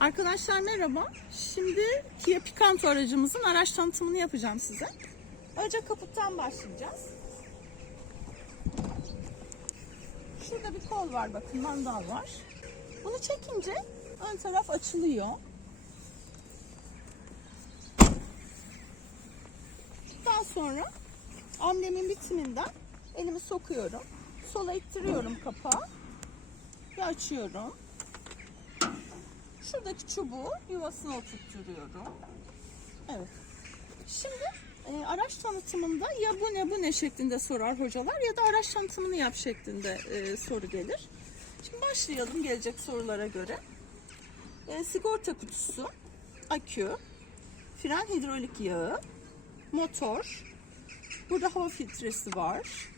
Arkadaşlar merhaba. Şimdi Kia Picanto aracımızın araç tanıtımını yapacağım size. Önce kaputtan başlayacağız. Şurada bir kol var bakın mandal var. Bunu çekince ön taraf açılıyor. Daha sonra amblemin bitiminden elimi sokuyorum. Sola ittiriyorum kapağı ve açıyorum. Şuradaki çubuğu yuvasına oturtturuyorum. Evet. Şimdi e, araç tanıtımında ya bu ne bu ne şeklinde sorar hocalar ya da araç tanıtımını yap şeklinde e, soru gelir. Şimdi başlayalım gelecek sorulara göre. E, sigorta kutusu, akü, fren hidrolik yağı, motor, burada hava filtresi var,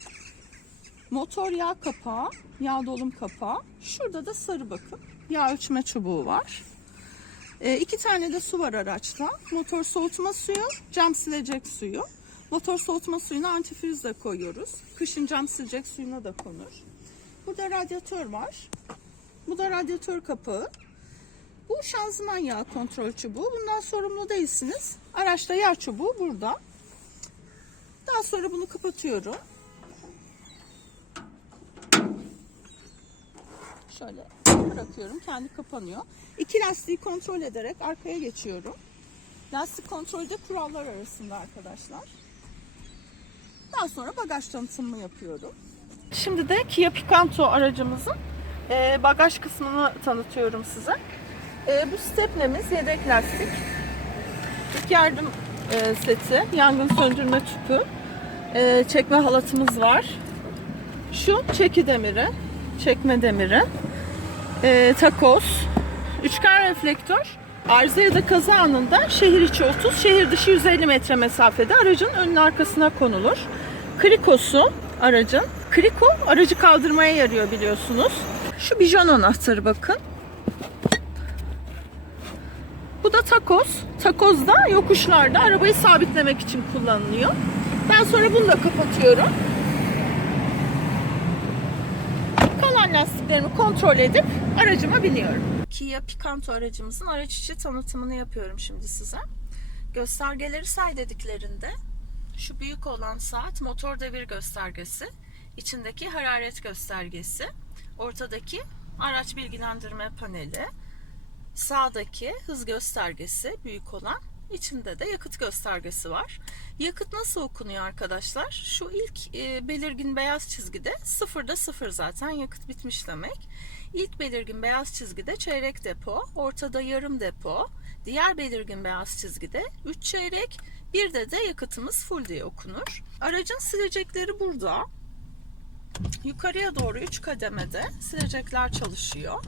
motor yağ kapağı, yağ dolum kapağı, şurada da sarı bakın yağ ölçme çubuğu var. E, iki tane de su var araçta. Motor soğutma suyu, cam silecek suyu. Motor soğutma suyuna antifriz de koyuyoruz. Kışın cam silecek suyuna da konur. Burada radyatör var. Bu da radyatör kapağı. Bu şanzıman yağı kontrol çubuğu. Bundan sorumlu değilsiniz. Araçta yağ çubuğu burada. Daha sonra bunu kapatıyorum. Şöyle bırakıyorum. Kendi kapanıyor. İki lastiği kontrol ederek arkaya geçiyorum. Lastik kontrolde kurallar arasında arkadaşlar. Daha sonra bagaj tanıtımını yapıyorum. Şimdi de Kia Picanto aracımızın e, bagaj kısmını tanıtıyorum size. E, bu stepnemiz yedek lastik. İlk yardım e, seti, yangın söndürme tüpü, çekme halatımız var. Şu çeki demiri, çekme demiri, e, takoz, üçgen reflektör, arıza ya da kaza anında şehir içi 30, şehir dışı 150 metre mesafede aracın önüne arkasına konulur. Krikosu aracın. Kriko aracı kaldırmaya yarıyor biliyorsunuz. Şu bijon anahtarı bakın. Bu da takoz. Takoz da yokuşlarda arabayı sabitlemek için kullanılıyor. Ben sonra bunu da kapatıyorum. Kalan lastiklerimi kontrol edip aracıma biniyorum. Kia Picanto aracımızın araç içi tanıtımını yapıyorum şimdi size. Göstergeleri say dediklerinde şu büyük olan saat motor devir göstergesi, içindeki hararet göstergesi, ortadaki araç bilgilendirme paneli, sağdaki hız göstergesi büyük olan, içinde de yakıt göstergesi var. Yakıt nasıl okunuyor arkadaşlar? Şu ilk e, belirgin beyaz çizgide sıfırda sıfır zaten yakıt bitmiş demek. İlk belirgin beyaz çizgide çeyrek depo, ortada yarım depo, diğer belirgin beyaz çizgide 3 çeyrek, bir de de yakıtımız full diye okunur. Aracın silecekleri burada. Yukarıya doğru 3 kademede silecekler çalışıyor.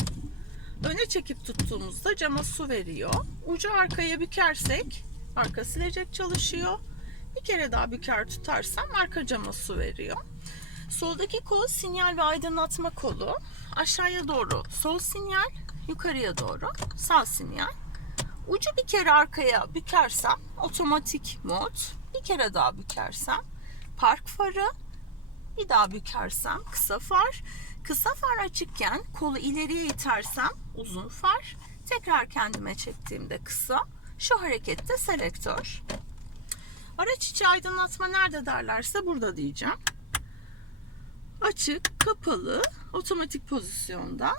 Öne çekip tuttuğumuzda cama su veriyor. Ucu arkaya bükersek arka silecek çalışıyor. Bir kere daha büker tutarsam arka cama su veriyor. Soldaki kol sinyal ve aydınlatma kolu. Aşağıya doğru sol sinyal, yukarıya doğru sağ sinyal. Ucu bir kere arkaya bükersem otomatik mod, bir kere daha bükersem park farı, bir daha bükersem kısa far, kısa far açıkken kolu ileriye itersem uzun far, tekrar kendime çektiğimde kısa, şu harekette selektör. Araç içi aydınlatma nerede derlerse burada diyeceğim. Açık, kapalı, otomatik pozisyonda.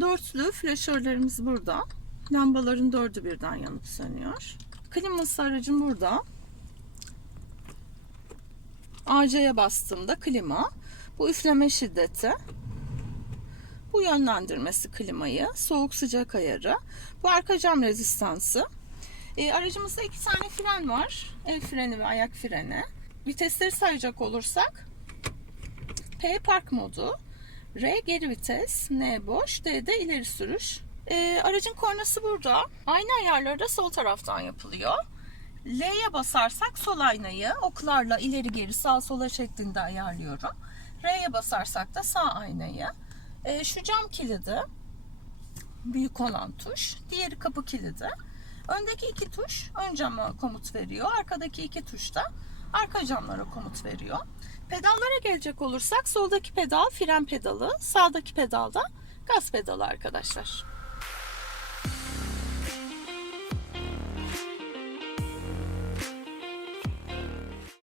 Dörtlü flaşörlerimiz burada. Lambaların dördü birden yanıp sönüyor. Kliması aracın burada. AC'ye bastığımda klima. Bu üfleme şiddeti. Bu yönlendirmesi klimayı. Soğuk sıcak ayarı. Bu arka cam rezistansı. E, aracımızda iki tane fren var. El freni ve ayak freni. Vitesleri sayacak olursak P park modu, R geri vites, N boş, D de ileri sürüş. E, aracın kornası burada. Ayna ayarları da sol taraftan yapılıyor. L'ye basarsak sol aynayı oklarla ileri geri sağ sola şeklinde ayarlıyorum. R'ye basarsak da sağ aynayı. E, şu cam kilidi büyük olan tuş. Diğeri kapı kilidi. Öndeki iki tuş ön cama komut veriyor. Arkadaki iki tuş da arka camlara komut veriyor. Pedallara gelecek olursak soldaki pedal fren pedalı, sağdaki pedal da gaz pedalı arkadaşlar.